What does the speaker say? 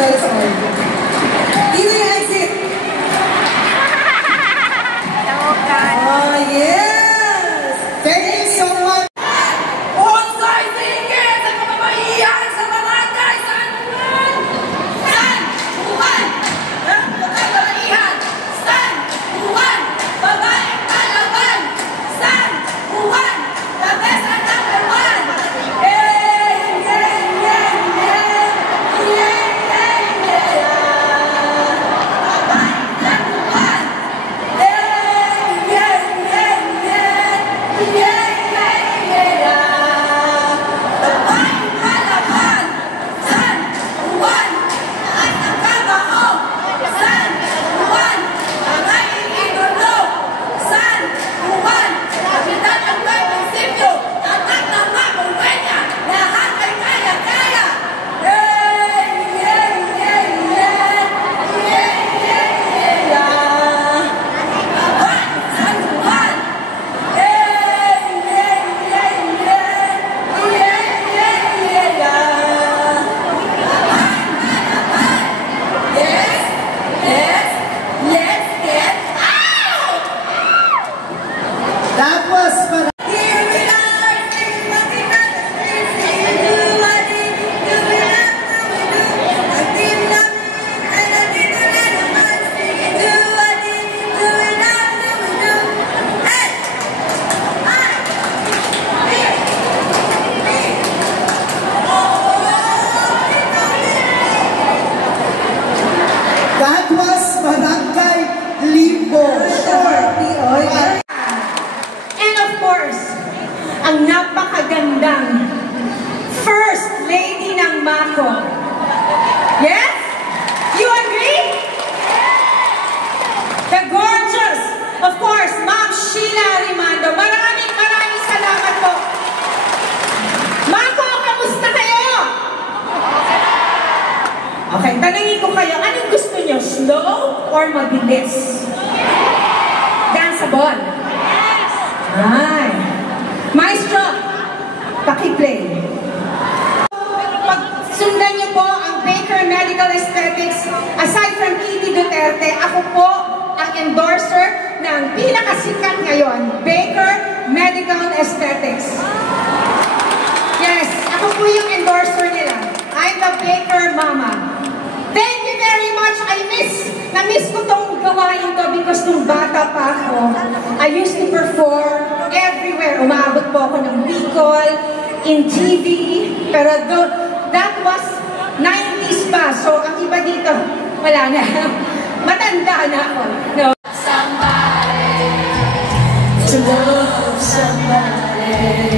Sorry. Dito yung exit. Oh, yes! Thank you so much. Onsay tingin sa kababaihan sa barangay San Juan! San Juan! Kababaihan! San Juan! Babaeng Palawan! San Juan! The best and number one! That was Barangay Limbo. And of course, ang napakagandang First Lady ng Mako. Yes? You agree? The gorgeous, of course, Ma'am Sheila Rimando. Maraming salamat po. Mako, kamusta kayo? Okay, tanungin ko kayo, anong gusto nyo? Slow or mabilis? Danceable? Yes! Ay. Maestro, pakiplay. Pagsundan nyo po ang Baker Medical Aesthetics. Aside from E.T. Duterte, ako po ang endorser ng pinakasikat ngayon, Baker Medical Aesthetics. Yes, ako po yung endorser nila. I'm the Baker Mama. Thank you very much. Na-miss ko tong gawain to because nung bata pa ako, I used to perform everywhere. Umabot po ako ng Bicol, in TV, pero that was 90s pa. So, ang iba dito, wala na. Matanda na ako. No. Somebody to love somebody.